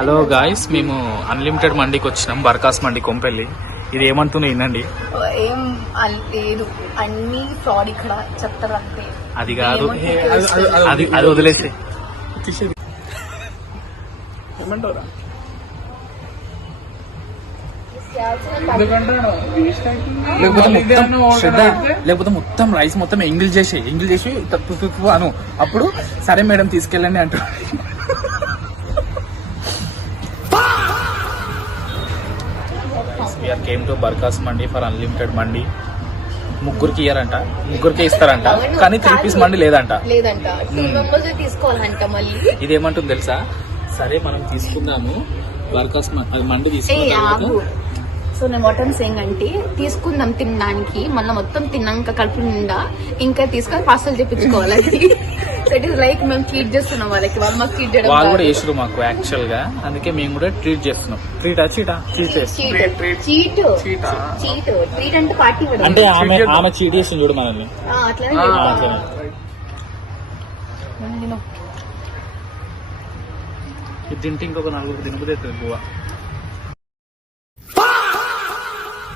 Hello guys, మేము unlimited మండికి వచ్చినాం, బర్కాస్ మండి కొంపెల్లి. ఇది ఏమంటున్నాయి వినండి. ఏం లేదు, అన్ని ఫ్రాడ్ ఇక్కడ చెప్తారు అంతే. అది కాదు, అది వదిలేసి ఏమంటారా? లేకపోతే మొత్తం రైస్ మొత్తం ఎంగిల్ చేసి అను, అప్పుడు సరే మేడం తీసుకెళ్ళండి అంటారు. We came to Barkas mandi for unlimited mandi. ముగ్గురికి ఇయ్యారంట, ముగ్గురికి ఇస్తారంట, కానీ 3 పీస్ మండి లేదంట. తీసుకోవాలంట. మళ్ళీ ఇదేమంటుంది తెలుసా? సరే మనం తీసుకుందాము బర్కాస్ మండి తీసుకుందాం. సో నేను వాట్ సేయింగ్ అంటే తీసుకుందాం తినడానికి, మళ్ళీ మొత్తం తిన్నాక కడుపు నిండా ఇంకా తీసుకొని పార్సల్ చేయించుకోవాలి. ఇట్ ఈస్ లైక్ మేము ట్రీట్ చేస్తున్నాం వాళ్ళకి, వాళ్ళు మాకు ట్రీట్ చేయడం. వాళ్ళు కూడా చేసారు మాకు యాక్చువల్ గా, అందుకే మేము కూడా ట్రీట్ చేస్తున్నాం. ట్రీట్ అంటే పార్టీ అంటే ఆమె చీట్ చేసింది చూడు మనల్ని. ఇది తింటే ఇంకొక 4 దినబుద్ధి అవుతుంది.